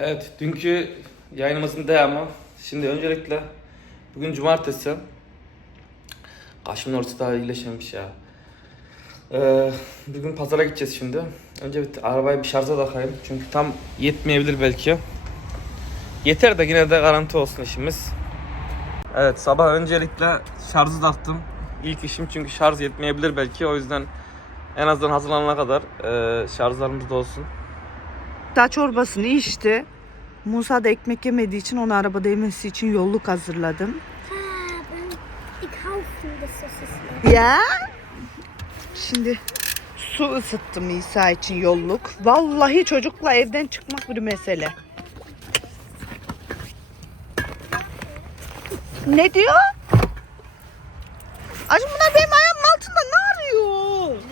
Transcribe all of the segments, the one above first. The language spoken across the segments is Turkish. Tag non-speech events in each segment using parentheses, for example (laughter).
Evet, dünkü yayınımızın devamı. Şimdi öncelikle bugün cumartesi. Kaşımın ortası daha iyileşmemiş ya. Ee, bugün pazara gideceğiz şimdi. Önce bir arabayı bir şarja takayım. Çünkü tam yetmeyebilir belki. Yeter de yine de garanti olsun işimiz. Evet, sabah öncelikle şarjı taktım. İlk işim çünkü şarj yetmeyebilir belki. O yüzden en azından hazırlanana kadar e, şarjlarımız da olsun. Daha çorbasını içti. Musa da ekmek yemediği için onu arabada yemesi için yolluk hazırladım. Ya. Şimdi su ısıttım İsa için yolluk. Vallahi çocukla evden çıkmak bir mesele. Ne diyor? Acım bunlar benim ayağımın altında ne arıyor?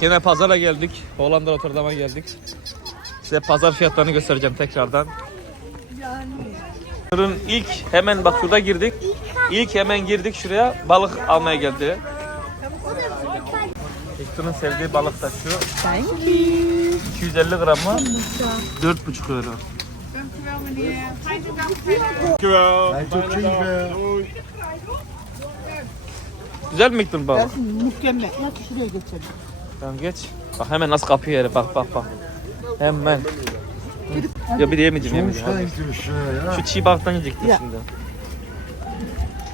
Yine pazara geldik. Hollanda Rotterdam'a geldik. Size pazar fiyatlarını göstereceğim tekrardan. Ürün ilk hemen bak şurada girdik. İlk hemen girdik şuraya balık almaya geldi. Hector'ın sevdiği balık da şu. Thank you. 250 gramı 4,5 euro. Güzel mi Hector'ın balık? Mükemmel. Nasıl şuraya geçelim? Tamam geç. Bak hemen nasıl kapıyor yeri bak bak bak. Hemen. Ya bir de yemeyeceğim yemeyeceğim. hadi. Şu çiğ balıktan yiyecektim Ya. şimdi.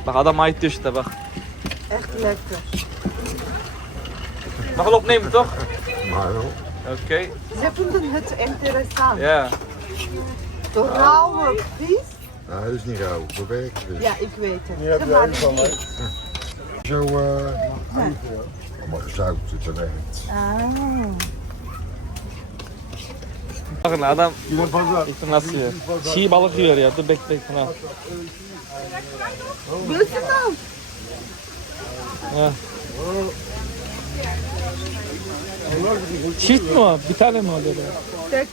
Bak adam ait diyor işte bak. Echt lekker. Mag ik opnemen toch? Maar wel. Oké. Ze vinden het interessant. Ja. De rauwe vis? Nou, dat is niet rauw. Bewerkt dus. Ja, ik weet het. Die heb jij maken van mij. Zo, eh allemaal gezout, bewerkt. Aa. Bakın adam Yine pazar. işte nasıl yiyor. Çiğ balık yiyor ya. Dur bekle bekle. Ha. Gözünü al. Ha. Çift mi o? Bir tane mi oluyor? Tek.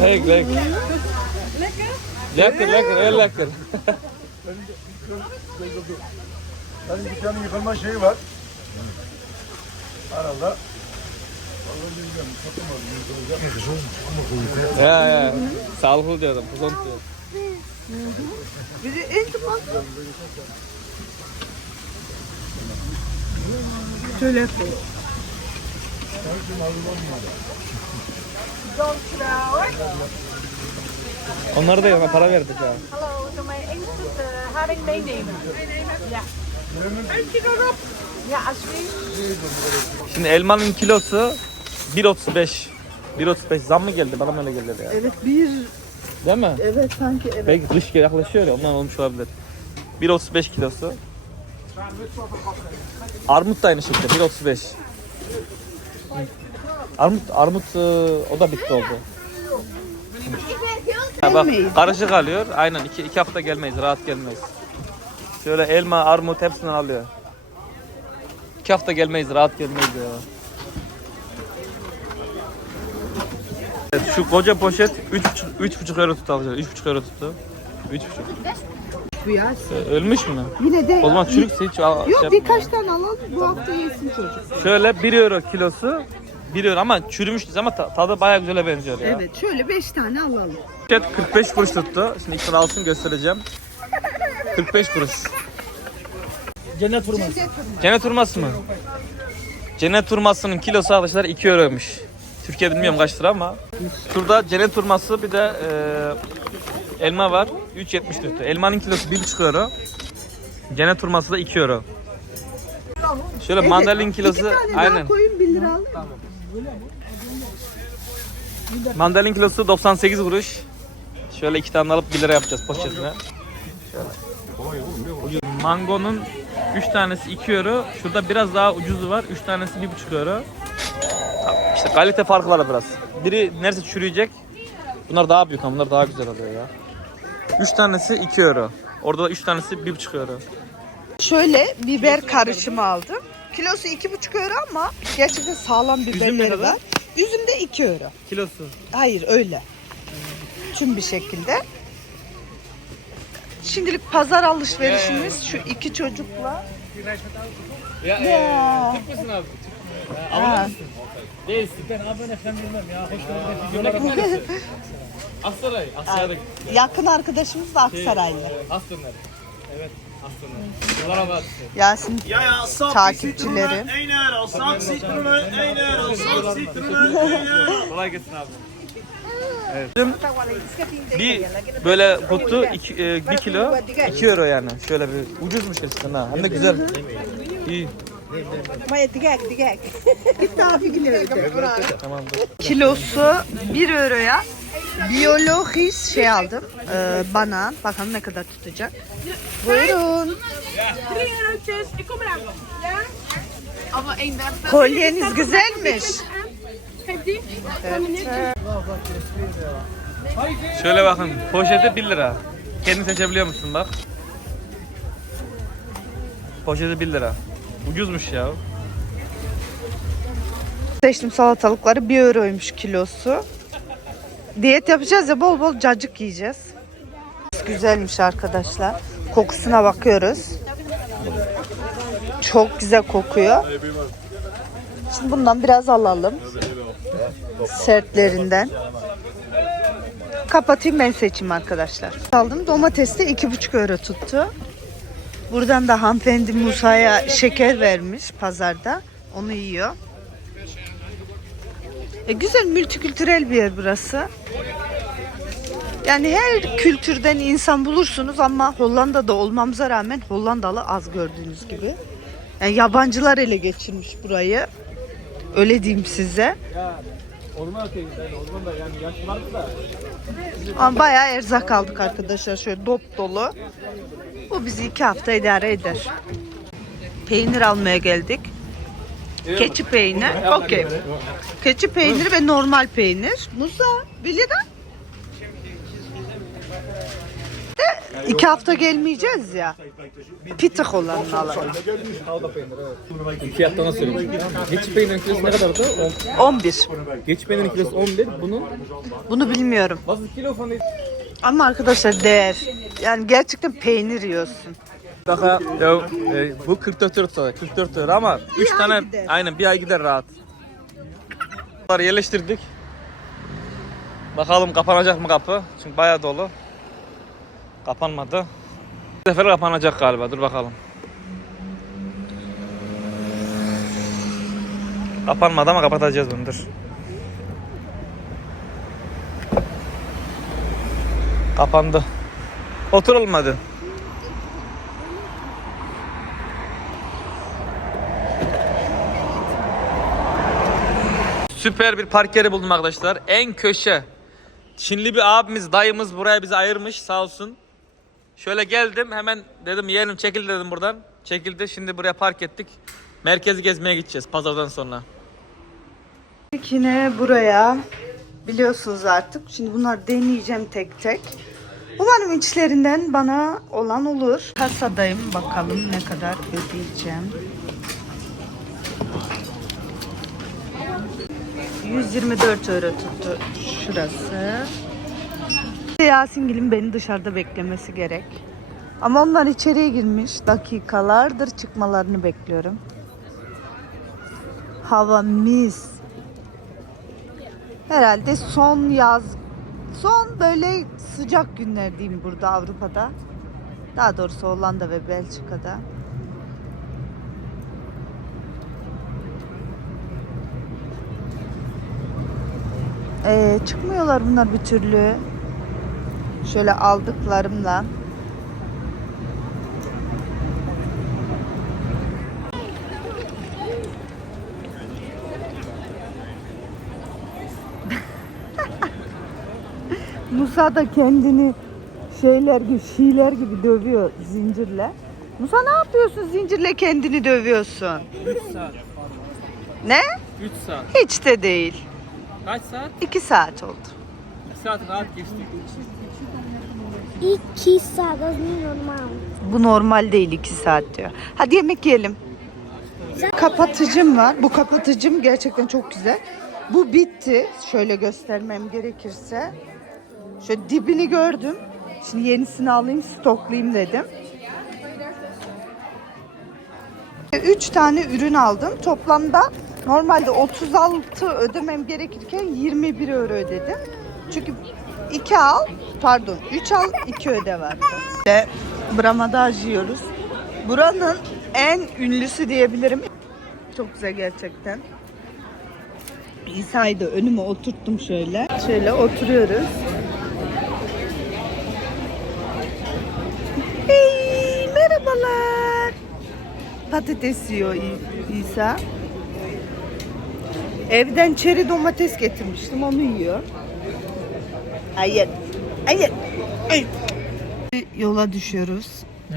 Leuk, leuk. Lekker, lekker, heel lekker. Benim bir tane yıkılma şeyi var. Arada. Gezond, allemaal goede vet. Ja, ja. Sağlıklı diyor adam. Gezond diyor. Biri en tıpkı. Şöyle yapayım. Onları da yana para verdik ya. Hallo, zou mij één stuk uh. Eentje erop. Ja, alsjeblieft. Şimdi elmanın kilosu 1.35. 1.35 zam mı geldi? Bana mı öyle geldi ya? Evet bir, Değil mi? evet sanki evet. Belki kış yaklaşıyor ya ondan olmuş olabilir. 1.35 kilosu. Armut da aynı şekilde 1.35. Armut, armut e, o da bitti oldu. Ha bak karışık alıyor. Aynen iki, iki hafta gelmeyiz. Rahat gelmeyiz. Şöyle elma, armut hepsini alıyor. İki hafta gelmeyiz. Rahat gelmeyiz ya. Evet, şu koca poşet 3,5 3,5 euro tuttu alacağız. 3,5 euro tuttu. 3,5. Bu ya. Ee, Ölmüş mü? Yine de O zaman çürükse hiç al, şey Yok yapma birkaç ya. tane alalım bu hafta yesin çocuk. Şöyle 1 euro kilosu. 1 euro ama çürümüş ama ta- tadı bayağı güzele benziyor ya. Evet şöyle beş tane alalım. Poşet 45 kuruş tuttu. Şimdi ilk alsın göstereceğim. 45 kuruş. Cennet hurması. Cennet hurması mı? Cennet hurmasının kilosu arkadaşlar 2 euroymuş. Türkiye'de bilmiyorum kaç lira ama. Şurada cennet hurması bir de e, elma var. 3.70 tuttu. Elmanın kilosu 1.5 euro. Cennet hurması da 2 euro. Şöyle mandalin kilosu aynen. koyun 1 lira alayım. Mandalin kilosu 98 kuruş. Şöyle iki tane alıp 1 lira yapacağız poşetine. Şöyle. Mangonun 3 tanesi 2 euro. Şurada biraz daha ucuzu var. 3 tanesi 1,5 euro. İşte kalite farkı var biraz. Biri neresi çürüyecek. Bunlar daha büyük ama bunlar daha güzel oluyor ya. 3 tanesi 2 euro. Orada da 3 tanesi 1,5 euro. Şöyle biber karışımı aldım. Kilosu iki buçuk euro ama gerçekten sağlam ne biberleri kadar? var. Üzüm de 2 euro. Kilosu. Hayır öyle. Tüm bir şekilde. Şimdilik pazar alışverişimiz şu iki çocukla. Ya, Ya. Türk müsün abi? Ha. Değilsin. Ben abone bilmem ya. Hoş geldin. (laughs) Aksaray. Aksaray'da. Yakın arkadaşımız da Aksaraylı. Aslanlar. Evet. Aslanlar. Bak. Yasin Ja, ja, sap, takipçileri. 1 euro. Zak, citroenen 1 euro. Zak, citroenen 1 euro. Kolay gelsin abi. Evet. Bir böyle kutu 1 kilo 2 euro yani. Şöyle bir ucuzmuş gerçekten ha. Hem de güzel. İyi. Tamamdır. Kilosu 1 euroya biyologis şey aldım. Ee, bana. Bakalım ne kadar tutacak. Buyurun. Kolyeniz güzelmiş. Die. Şöyle bakın. Poşeti 1 lira. Kendin seçebiliyor musun bak. Poşeti 1 lira. Ucuzmuş ya. Seçtim salatalıkları 1 euroymuş kilosu. Diyet yapacağız ya bol bol cacık yiyeceğiz. Güzelmiş arkadaşlar. Kokusuna bakıyoruz. Çok güzel kokuyor. Şimdi bundan biraz alalım. Sertlerinden. Kapatayım ben seçeyim arkadaşlar. Aldım domates de 2,5 euro tuttu. Buradan da hanımefendi Musa'ya şeker vermiş pazarda. Onu yiyor. E, güzel multikültürel bir yer burası. Yani her kültürden insan bulursunuz ama Hollanda'da olmamıza rağmen Hollandalı az gördüğünüz gibi. Yani yabancılar ele geçirmiş burayı. Öyle diyeyim size. Orman öteyiz yani ormanda yani yaş. Ama bayağı erzak aldık arkadaşlar. Şöyle dop dolu. Bu bizi iki hafta idare eder. Peynir almaya geldik. Keçi peynir. Okey. Keçi peyniri ve normal peynir. Musa, Billy'den. De iki hafta gelmeyeceğiz ya. Pitık olanını alalım. Fiyatlarına söyleyeyim. Geçi peynirin kilosu ne kadardı? 11. Geçi peynirin kilosu 11. Bunun Bunu bilmiyorum. bazı kilo falan. Ama arkadaşlar değer. Yani gerçekten peynir yiyorsun. Daha ya, e, bu 44 euro tutar. 44 euro ama 3 ay tane gider. aynen bir ay gider rahat. Bunları yerleştirdik. Bakalım kapanacak mı kapı? Çünkü bayağı dolu. Kapanmadı. Bu sefer kapanacak galiba. Dur bakalım. Kapanmadı ama kapatacağız bunu. Dur. Kapandı. Oturalım Süper bir park yeri buldum arkadaşlar. En köşe. Çinli bir abimiz, dayımız buraya bizi ayırmış sağ olsun. Şöyle geldim hemen dedim yeğenim çekil dedim buradan. Çekildi şimdi buraya park ettik. Merkezi gezmeye gideceğiz pazardan sonra. Yine buraya biliyorsunuz artık. Şimdi bunları deneyeceğim tek tek. Umarım içlerinden bana olan olur. Kasadayım bakalım ne kadar ödeyeceğim. 124 euro tuttu şurası. Yasingil'in beni dışarıda beklemesi gerek. Ama onlar içeriye girmiş. Dakikalardır çıkmalarını bekliyorum. Hava mis. Herhalde son yaz, son böyle sıcak günler diyeyim burada Avrupa'da. Daha doğrusu Hollanda ve Belçika'da. Ee, çıkmıyorlar bunlar bir türlü. Şöyle aldıklarımla. (laughs) Musa da kendini şeyler gibi, şiiler gibi dövüyor zincirle. Musa ne yapıyorsun zincirle kendini dövüyorsun? 3 saat. Ne? 3 saat. Hiç de değil. Kaç saat? 2 saat oldu. 2 saat rahat geçti. İki saat ist normal. Bu normal değil 2 saat diyor. Hadi yemek yiyelim. Kapatıcım var. Bu kapatıcım gerçekten çok güzel. Bu bitti. Şöyle göstermem gerekirse. Şöyle dibini gördüm. Şimdi yenisini alayım stoklayayım dedim. 3 tane ürün aldım. Toplamda normalde 36 ödemem gerekirken 21 euro ödedim. Çünkü 2 al, pardon 3 al 2 öde vardı. Ve bramadaj yiyoruz. Buranın en ünlüsü diyebilirim. Çok güzel gerçekten. İsa'yı da önüme oturttum şöyle. Şöyle oturuyoruz. Hey, merhabalar. Patates yiyor İsa. Evden çeri domates getirmiştim onu yiyor. Hayır. Hayır. Hayır. Yola düşüyoruz.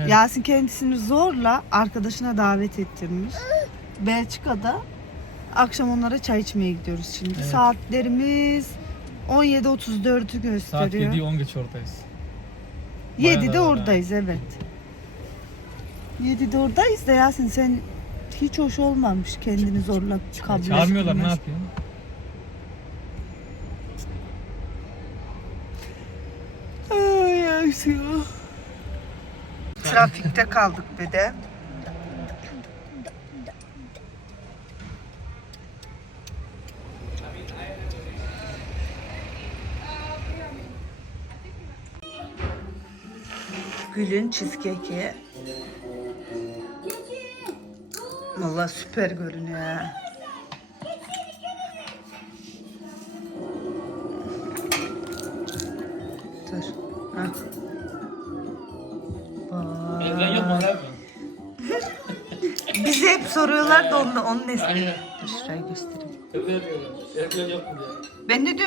Yasin kendisini zorla arkadaşına davet ettirmiş. Belçika'da akşam onlara çay içmeye gidiyoruz şimdi. Saatlerimiz 17.34'ü gösteriyor. Saat 7'yi 10 geç oradayız. 7'de Bayağı da oradayız evet. 7'de oradayız da Yasin sen hiç hoş olmamış kendini zorla kabul Çağırmıyorlar ne yapayım? Ay Yasin ya. Trafikte kaldık bir de. Gül'ün cheesecake'i. Valla süper görünüyor ha. Dur. Ha. Elden yapma abi. Bizi hep soruyorlar da onun, onun nesli. Dur şurayı göstereyim. Elden yapma ya. Ben ne diyorum?